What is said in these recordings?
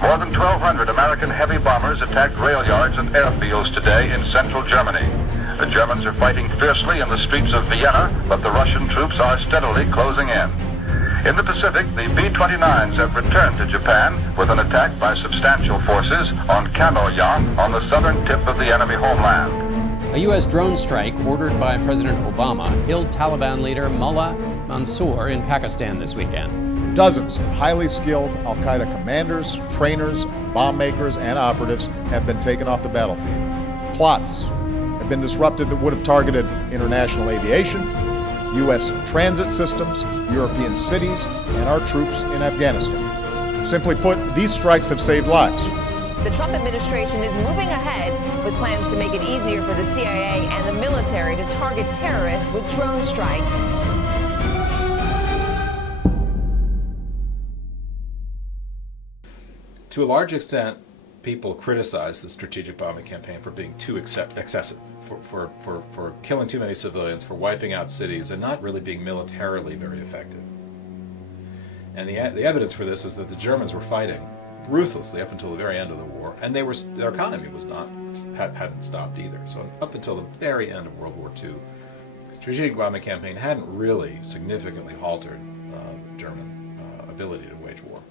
More than 1,200 American heavy bombers attacked rail yards and airfields today in central Germany. The Germans are fighting fiercely in the streets of Vienna, but the Russian troops are steadily closing in. In the Pacific, the B-29s have returned to Japan with an attack by substantial forces on Kanoyan on the southern tip of the enemy homeland. A U.S. drone strike ordered by President Obama killed Taliban leader Mullah Mansour in Pakistan this weekend. Dozens of highly skilled al-Qaeda commanders, trainers, bomb makers, and operatives have been taken off the battlefield. Plots have been disrupted that would have targeted international aviation, U.S. transit systems, European cities, and our troops in Afghanistan. Simply put, these strikes have saved lives. The Trump administration is moving ahead with plans to make it easier for the CIA and the military to target terrorists with drone strikes. To a large extent, people criticize the strategic bombing campaign for being too excessive, for killing too many civilians, for wiping out cities, and not really being militarily very effective. And the evidence for this is that the Germans were fighting ruthlessly up until the very end of the war, and their economy hadn't stopped either. So up until the very end of World War II, the strategic bombing campaign hadn't really significantly halted German ability to wage war.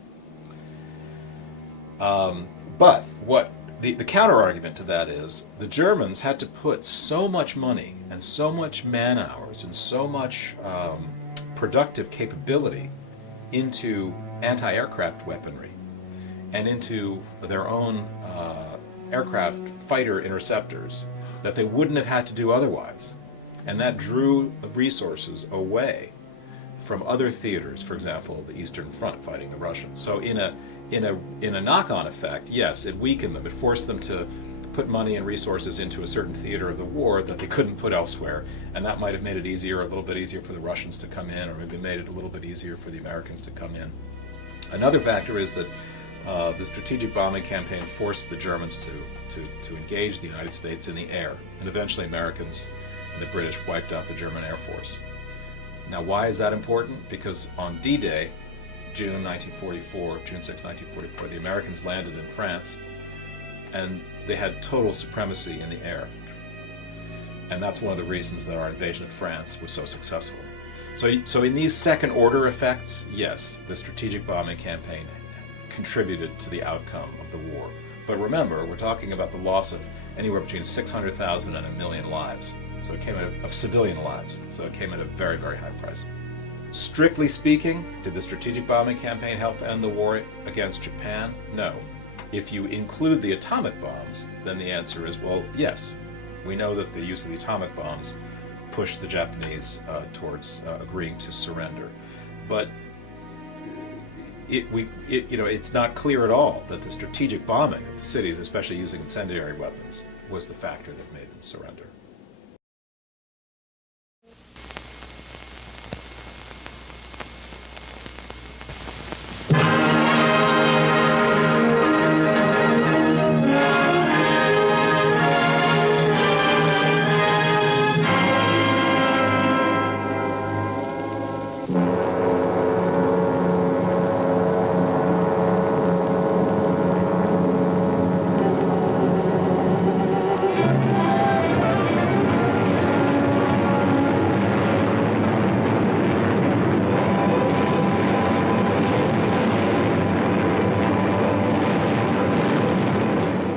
But what the counter-argument to that is, the Germans had to put so much money and so much man-hours and so much productive capability into anti-aircraft weaponry and into their own aircraft fighter interceptors that they wouldn't have had to do otherwise. And that drew resources away from other theaters, for example, the Eastern Front fighting the Russians. So in a knock-on effect, yes, it weakened them. It forced them to put money and resources into a certain theater of the war that they couldn't put elsewhere, and that might have made it easier, a little bit easier for the Russians to come in, or maybe made it a little bit easier for the Americans to come in. Another factor is that the strategic bombing campaign forced the Germans to engage the United States in the air, and eventually Americans and the British wiped out the German Air Force. Now, why is that important? Because on D-Day, June 6, 1944, the Americans landed in France, and they had total supremacy in the air. And that's one of the reasons that our invasion of France was so successful. So in these second-order effects, yes, the strategic bombing campaign contributed to the outcome of the war. But remember, we're talking about the loss of anywhere between 600,000 and 1 million lives. So it came of civilian lives. So it came at a very, very high price. Strictly speaking, did the strategic bombing campaign help end the war against Japan? No. If you include the atomic bombs, then the answer is, well, yes. We know that the use of the atomic bombs pushed the Japanese towards agreeing to surrender. But it's not clear at all that the strategic bombing of the cities, especially using incendiary weapons, was the factor that made them surrender.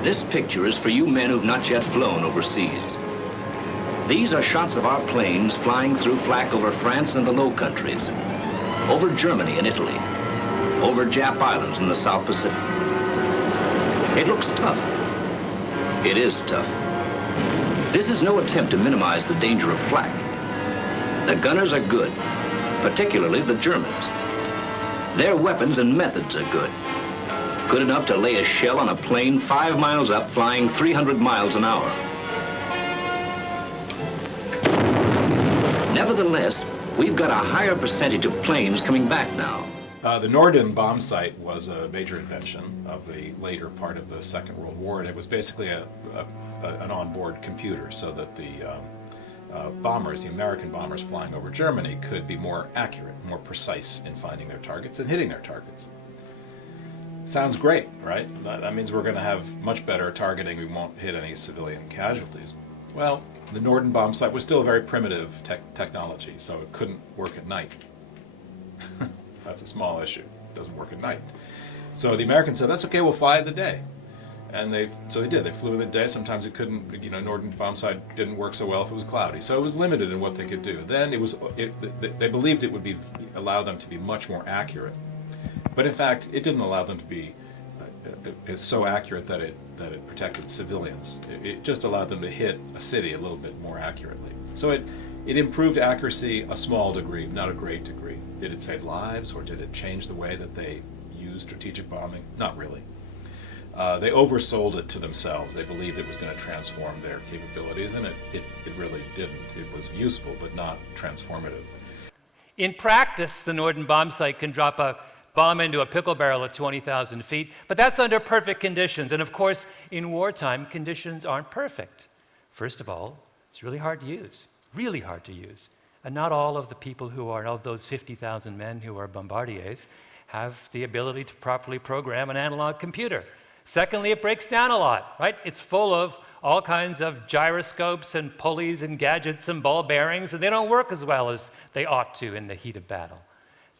This picture is for you men who've not yet flown overseas. These are shots of our planes flying through flak over France and the Low Countries, over Germany and Italy, over Jap Islands in the South Pacific. It looks tough. It is tough. This is no attempt to minimize the danger of flak. The gunners are good, particularly the Germans. Their weapons and methods are good. Good enough to lay a shell on a plane 5 miles up, flying 300 miles an hour. Nevertheless, we've got a higher percentage of planes coming back now. The Norden bomb sight was a major invention of the later part of the Second World War, and it was basically an onboard computer so that the bombers, the American bombers flying over Germany, could be more accurate, more precise in finding their targets and hitting their targets. Sounds great, right? That means we're going to have much better targeting. We won't hit any civilian casualties. Well, the Norden bomb sight was still a very primitive technology, so it couldn't work at night. That's a small issue. It doesn't work at night. So the Americans said, that's okay, we'll fly in the day. And so they did. They flew in the day. Sometimes it couldn't, Norden bomb sight didn't work so well if it was cloudy. So it was limited in what they could do. Then they believed it would allow them to be much more accurate. But in fact, it didn't allow them to be so accurate that it protected civilians. It just allowed them to hit a city a little bit more accurately. So it improved accuracy a small degree, not a great degree. Did it save lives, or did it change the way that they used strategic bombing? Not really. They oversold it to themselves. They believed it was going to transform their capabilities, and it really didn't. It was useful, but not transformative. In practice, the Norden bomb sight can drop a bomb into a pickle barrel at 20,000 feet, but that's under perfect conditions. And of course, in wartime, conditions aren't perfect. First of all, it's really hard to use. And not all of the people of those 50,000 men who are bombardiers have the ability to properly program an analog computer. Secondly, it breaks down a lot, right? It's full of all kinds of gyroscopes and pulleys and gadgets and ball bearings, and they don't work as well as they ought to in the heat of battle.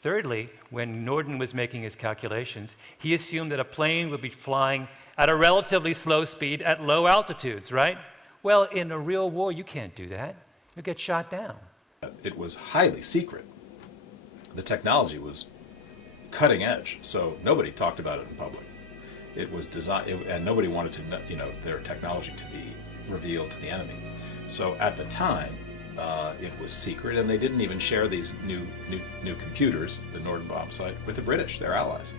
Thirdly, when Norden was making his calculations, he assumed that a plane would be flying at a relatively slow speed at low altitudes, right? Well, in a real war, you can't do that. You'll get shot down. It was highly secret. The technology was cutting edge, so nobody talked about it in public. It was designed, and nobody wanted to, their technology to be revealed to the enemy. So at the time, it was secret, and they didn't even share these new computers, the Norden bomb sight, with the British, their allies.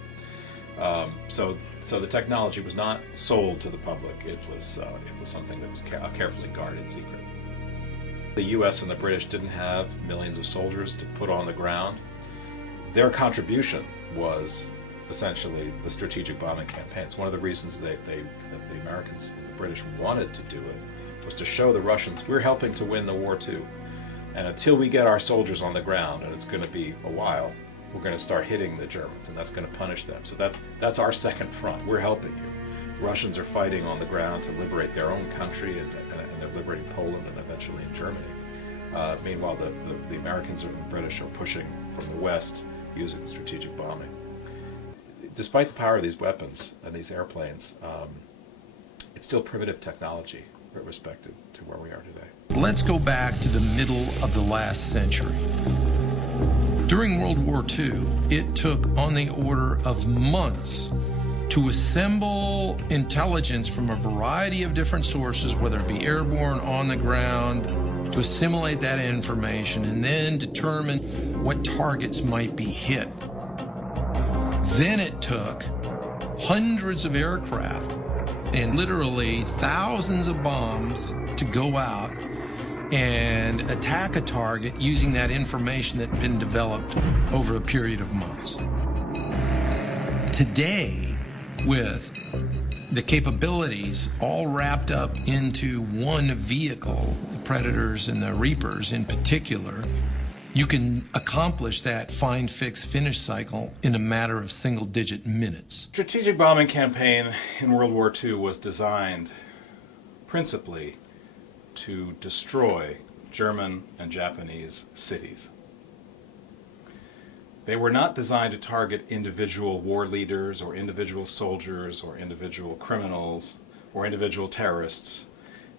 So the technology was not sold to the public. It was something that was a carefully guarded secret. The U.S. and the British didn't have millions of soldiers to put on the ground. Their contribution was essentially the strategic bombing campaigns. One of the reasons that the Americans and the British wanted to do it was to show the Russians, we're helping to win the war too. And until we get our soldiers on the ground, and it's going to be a while, we're going to start hitting the Germans, and that's going to punish them. So that's our second front. We're helping you. The Russians are fighting on the ground to liberate their own country, and they're liberating Poland and eventually in Germany. Meanwhile, the Americans and the British are pushing from the west using strategic bombing. Despite the power of these weapons and these airplanes, it's still primitive technology with respect to where we are today. Let's go back to the middle of the last century. During World War II, it took on the order of months to assemble intelligence from a variety of different sources, whether it be airborne, on the ground, to assimilate that information and then determine what targets might be hit. Then it took hundreds of aircraft and literally thousands of bombs to go out and attack a target using that information that had been developed over a period of months. Today, with the capabilities all wrapped up into one vehicle, the Predators and the Reapers in particular, you can accomplish that find, fix, finish cycle in a matter of single-digit minutes. Strategic bombing campaign in World War II was designed principally to destroy German and Japanese cities. They were not designed to target individual war leaders or individual soldiers or individual criminals or individual terrorists.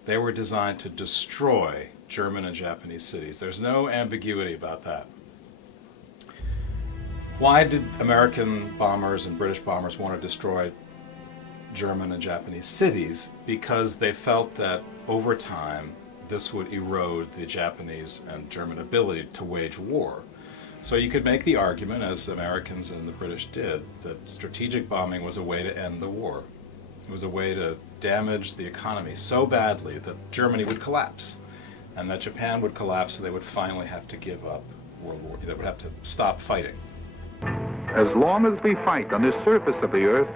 They were designed to destroy German and Japanese cities. There's no ambiguity about that. Why did American bombers and British bombers want to destroy German and Japanese cities? Because they felt that over time this would erode the Japanese and German ability to wage war. So you could make the argument, as the Americans and the British did, that strategic bombing was a way to end the war. It was a way to damage the economy so badly that Germany would collapse, and that Japan would collapse, so they would finally have to give up World War. They would have to stop fighting. As long as we fight on the surface of the earth,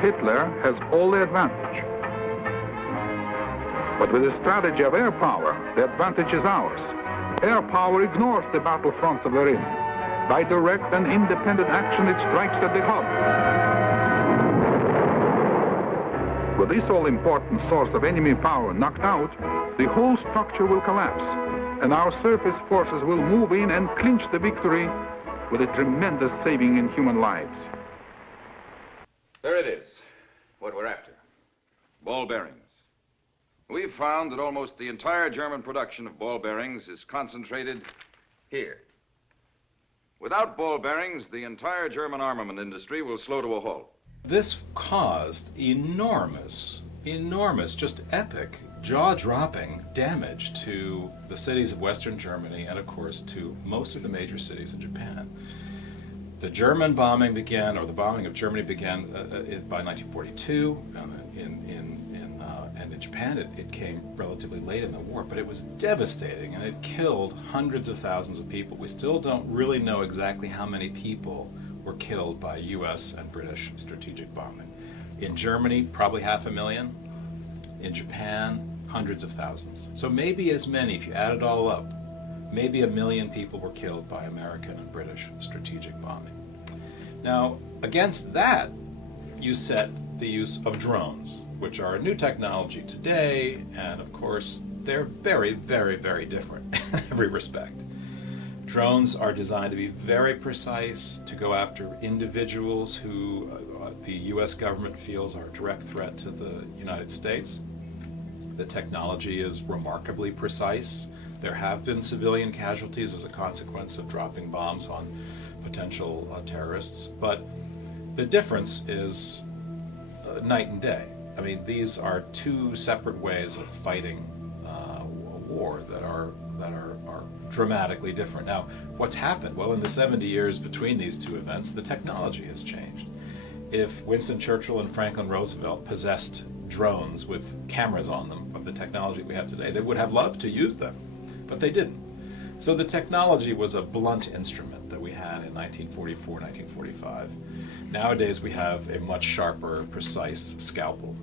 Hitler has all the advantage. But with the strategy of air power, the advantage is ours. Air power ignores the battlefronts of the rim. By direct and independent action, it strikes at the hub. this all-important source of enemy power knocked out, the whole structure will collapse, and our surface forces will move in and clinch the victory with a tremendous saving in human lives. There it is, what we're after. Ball bearings. We've found that almost the entire German production of ball bearings is concentrated here. Without ball bearings, the entire German armament industry will slow to a halt. This caused enormous, just epic, jaw-dropping damage to the cities of Western Germany and, of course, to most of the major cities in Japan. The German bombing began, or the bombing of Germany began by 1942. And in Japan, it came relatively late in the war, but it was devastating, and it killed hundreds of thousands of people. We still don't really know exactly how many people were killed by U.S. and British strategic bombing. In Germany, probably 500,000. In Japan, hundreds of thousands. So maybe as many, if you add it all up, maybe 1 million people were killed by American and British strategic bombing. Now, against that, you set the use of drones, which are a new technology today, and of course, they're very, very, very different in every respect. Drones are designed to be very precise, to go after individuals who the U.S. government feels are a direct threat to the United States. The technology is remarkably precise. There have been civilian casualties as a consequence of dropping bombs on potential terrorists, but the difference is night and day. I mean, these are two separate ways of fighting a war that are dramatically different. Now, what's happened? Well, in the 70 years between these two events, the technology has changed. If Winston Churchill and Franklin Roosevelt possessed drones with cameras on them of the technology we have today, they would have loved to use them, but they didn't. So the technology was a blunt instrument that we had in 1944, 1945. Nowadays we have a much sharper, precise scalpel.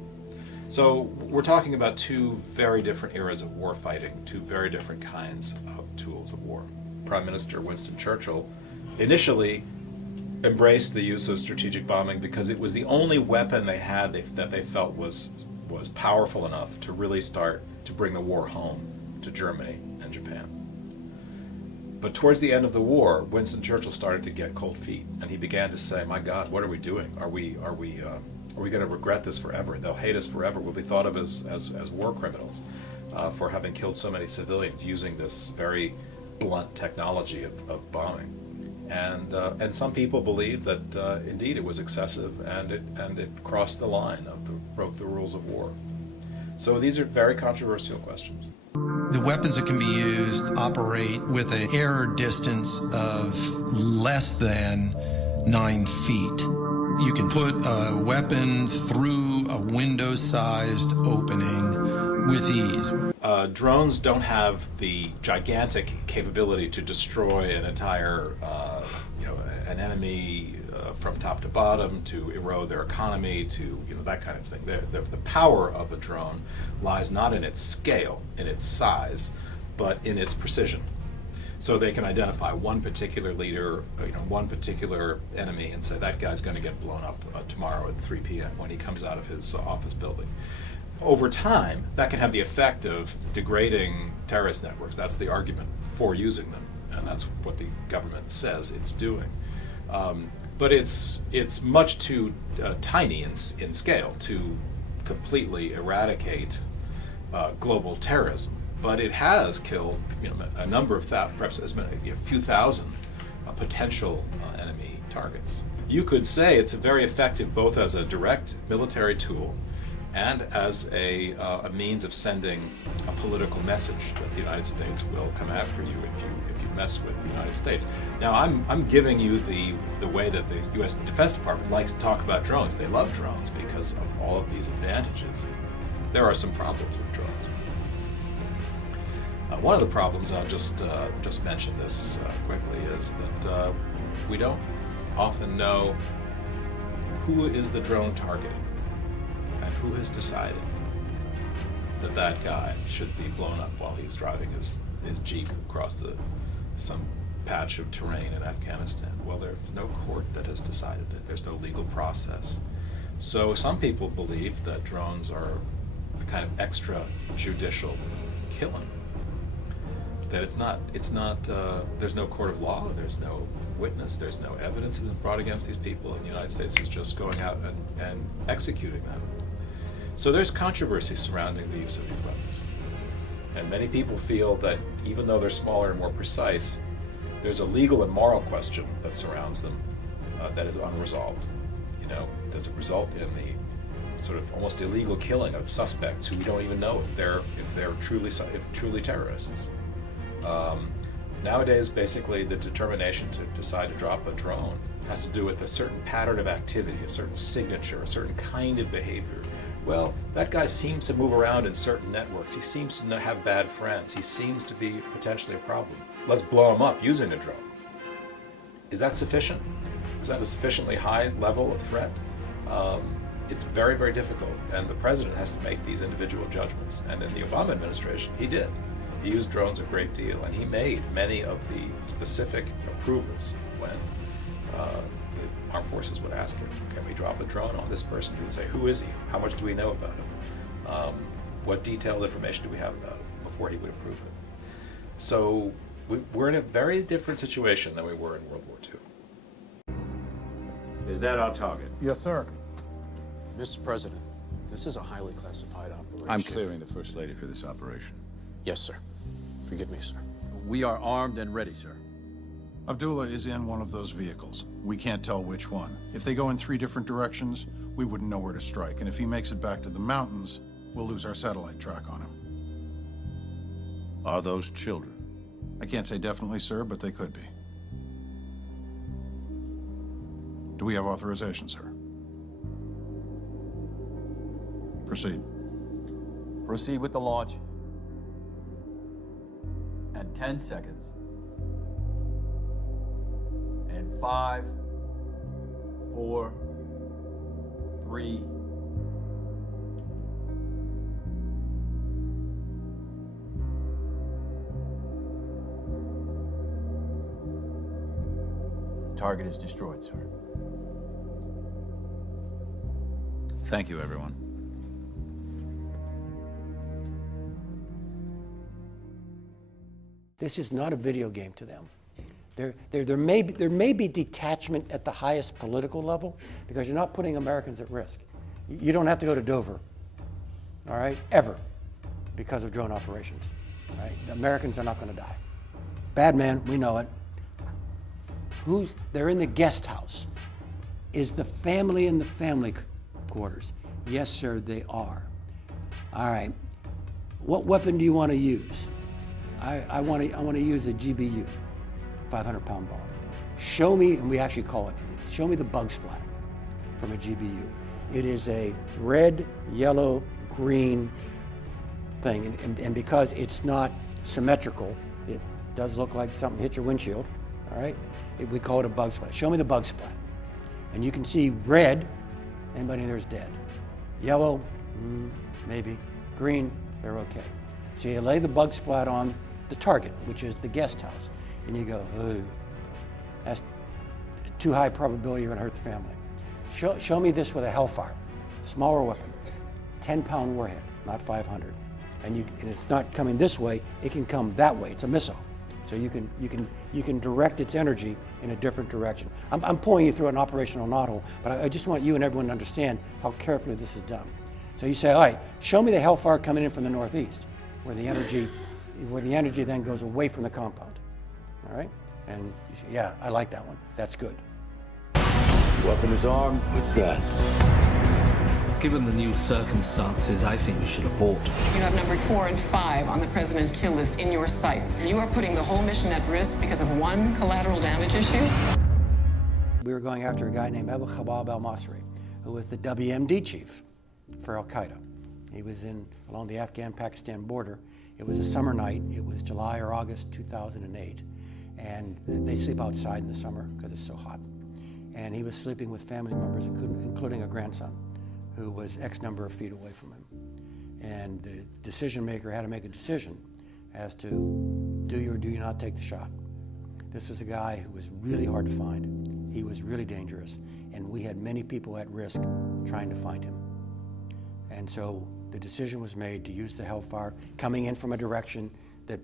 So we're talking about two very different eras of war fighting, two very different kinds of tools of war. Prime Minister Winston Churchill initially embraced the use of strategic bombing because it was the only weapon they had that they felt was powerful enough to really start to bring the war home to Germany and Japan. But towards the end of the war, Winston Churchill started to get cold feet, and he began to say, "My God, what are we doing? Are we going to regret this forever? They'll hate us forever. We'll be thought of as war criminals for having killed so many civilians using this very blunt technology of bombing." And some people believe that indeed it was excessive, and it crossed the line broke the rules of war. So these are very controversial questions. The weapons that can be used operate with an air distance of less than 9 feet. You can put a weapon through a window-sized opening with ease. Drones don't have the gigantic capability to destroy an entire, an enemy from top to bottom, to erode their economy, to that kind of thing. The power of a drone lies not in its scale, in its size, but in its precision. So they can identify one particular leader, one particular enemy, and say that guy's going to get blown up tomorrow at 3 p.m. when he comes out of his office building. Over time, that can have the effect of degrading terrorist networks. That's the argument for using them, and that's what the government says it's doing. But it's much too tiny in scale to completely eradicate global terrorism. But it has killed a number of perhaps as many, a few thousand potential enemy targets. You could say it's very effective both as a direct military tool and as a means of sending a political message that the United States will come after you if you mess with the United States. Now, I'm giving you the way that the U.S. Defense Department likes to talk about drones. They love drones because of all of these advantages. There are some problems with drones. One of the problems, I'll just mention this quickly, is that we don't often know who is the drone targeting. And who has decided that that guy should be blown up while he's driving his Jeep across some patch of terrain in Afghanistan? Well, there's no court that has decided it. There's no legal process. So some people believe that drones are a kind of extrajudicial killing. That it's not, there's no court of law, there's no witness, there's no evidence isn't brought against these people, and the United States is just going out and executing them. So there's controversy surrounding the use of these weapons. And many people feel that even though they're smaller and more precise, there's a legal and moral question that surrounds them that is unresolved. You know, does it result in the sort of almost illegal killing of suspects who we don't even know if they're truly terrorists? Nowadays, basically, the determination to decide to drop a drone has to do with a certain pattern of activity, a certain signature, a certain kind of behavior. Well, that guy seems to move around in certain networks. He seems to have bad friends. He seems to be potentially a problem. Let's blow him up using a drone. Is that sufficient? Is that a sufficiently high level of threat? It's very, very difficult, and the president has to make these individual judgments. And in the Obama administration, he did. He used drones a great deal, and he made many of the specific approvals when the armed forces would ask him, can we drop a drone on this person? He would say, who is he? How much do we know about him? What detailed information do we have about him before he would approve it? So we're in a very different situation than we were in World War II. Is that our target? Yes, sir. Mr. President, this is a highly classified operation. I'm clearing the First Lady for this operation. Yes, sir. Forgive me, sir. We are armed and ready, sir. Abdullah is in one of those vehicles. We can't tell which one. If they go in 3 different directions, we wouldn't know where to strike. And if he makes it back to the mountains, we'll lose our satellite track on him. Are those children? I can't say definitely, sir, but they could be. Do we have authorization, sir? Proceed. Proceed with the launch. And 10 seconds. And 5, 4, 3. Target is destroyed, sir. Thank you, everyone. This is not a video game to them. There may be detachment at the highest political level because you're not putting Americans at risk. You don't have to go to Dover, all right, ever, because of drone operations. Right? The Americans are not going to die. Bad man, we know it. They're in the guest house. Is the family in the family quarters? Yes, sir, they are. All right. What weapon do you want to use? I want to use a GBU, 500-pound ball. Show me, and we actually call it, show me the bug splat from a GBU. It is a red, yellow, green thing, and because it's not symmetrical, it does look like something hit your windshield, all right? We call it a bug splat. Show me the bug splat. And you can see red, anybody in there is dead. Yellow, maybe. Green, they're okay. So you lay the bug splat on the target, which is the guest house, and you go, oh, that's too high probability you're gonna hurt the family. Show me this with a Hellfire, smaller weapon, 10-pound warhead, not 500. And it's not coming this way, it can come that way, it's a missile. So you can direct its energy in a different direction. I'm pulling you through an operational model, but I just want you and everyone to understand how carefully this is done. So you say, all right, show me the Hellfire coming in from the northeast, where the energy then goes away from the compound. All right? And you say, yeah, I like that one. That's good. Weapon is armed. What's that? Given the new circumstances, I think we should abort. You have number 4 and 5 on the president's kill list in your sights. You are putting the whole mission at risk because of one collateral damage issue? We were going after a guy named Abu Khabab al-Masri, who was the WMD chief for Al-Qaeda. He was along the Afghan-Pakistan border. It was a summer night. It was July or August 2008. And they sleep outside in the summer because it's so hot. And he was sleeping with family members, including a grandson, who was X number of feet away from him. And the decision maker had to make a decision as to do you or do you not take the shot. This was a guy who was really hard to find. He was really dangerous. and we had many people at risk trying to find him. And so the decision was made to use the Hellfire coming in from a direction that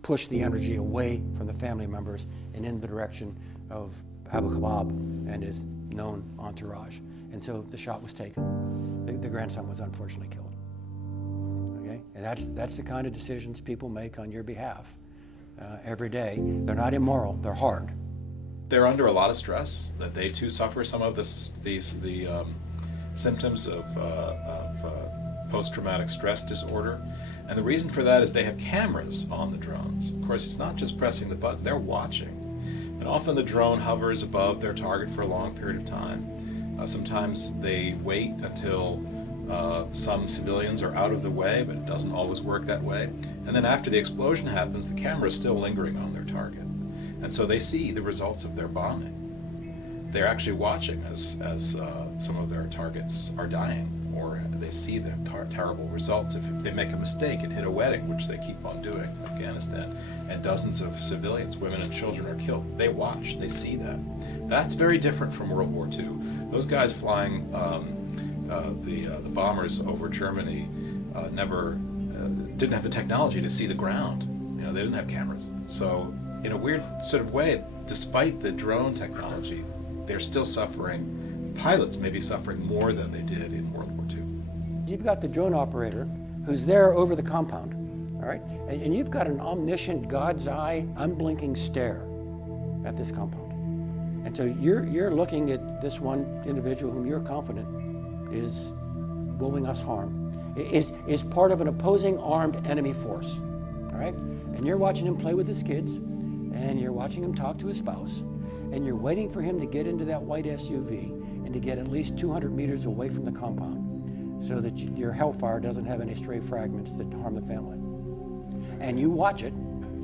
pushed the energy away from the family members and in the direction of Abu Khabab and his known entourage. And so the shot was taken. The grandson was unfortunately killed. Okay? And that's the kind of decisions people make on your behalf every day. They're not immoral, they're hard. They're under a lot of stress, that they too suffer some of the symptoms of post-traumatic stress disorder. And the reason for that is they have cameras on the drones. Of course, it's not just pressing the button, they're watching. And often the drone hovers above their target for a long period of time. Sometimes they wait until some civilians are out of the way, but it doesn't always work that way. And then after the explosion happens, the camera is still lingering on their target. And so they see the results of their bombing. They're actually watching as some of their targets are dying, or they see the terrible results. If they make a mistake and hit a wedding, which they keep on doing in Afghanistan, and dozens of civilians, women and children are killed, they watch, they see that. That's very different from World War II. Those guys flying the bombers over Germany didn't have the technology to see the ground. They didn't have cameras. So in a weird sort of way, despite the drone technology, they're still suffering. Pilots may be suffering more than they did in World War II. You've got the drone operator who's there over the compound, all right? And you've got an omniscient, God's eye, unblinking stare at this compound. And so you're looking at this one individual whom you're confident is willing us harm, is part of an opposing armed enemy force, all right? And you're watching him play with his kids, and you're watching him talk to his spouse, and you're waiting for him to get into that white SUV and to get at least 200 meters away from the compound so that your Hellfire doesn't have any stray fragments that harm the family. And you watch it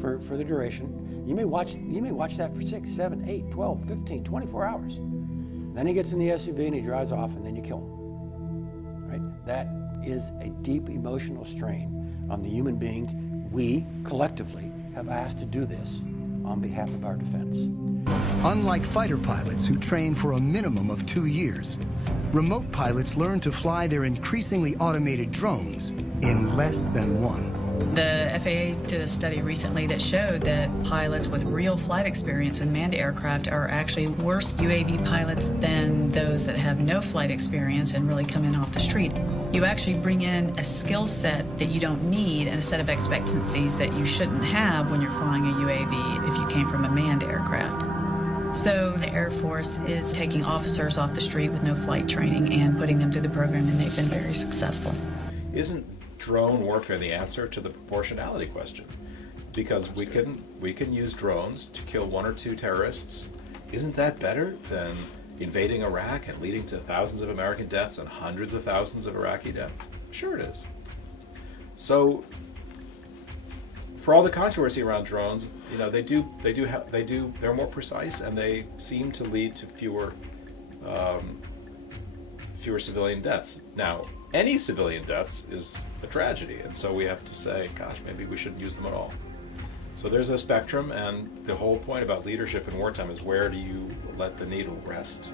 for the duration. You may watch that for 6, 7, 8, 12, 15, 24 hours. Then he gets in the SUV and he drives off, and then you kill him. Right? That is a deep emotional strain on the human beings we collectively have asked to do this on behalf of our defense. Unlike fighter pilots who train for a minimum of 2 years, remote pilots learn to fly their increasingly automated drones in less than one. The FAA did a study recently that showed that pilots with real flight experience in manned aircraft are actually worse UAV pilots than those that have no flight experience and really come in off the street. You actually bring in a skill set that you don't need and a set of expectancies that you shouldn't have when you're flying a UAV if you came from a manned aircraft. So the Air Force is taking officers off the street with no flight training and putting them through the program, and they've been very successful. Isn't drone warfare the answer to the proportionality question? Because we can use drones to kill 1 or 2 terrorists. Isn't that better than invading Iraq and leading to thousands of American deaths and hundreds of thousands of Iraqi deaths? Sure it is. So for all the controversy around drones, they're more precise, and they seem to lead to fewer civilian deaths. Now, any civilian deaths is a tragedy, and so we have to say, gosh, maybe we shouldn't use them at all. So there's a spectrum, and the whole point about leadership in wartime is, where do you let the needle rest?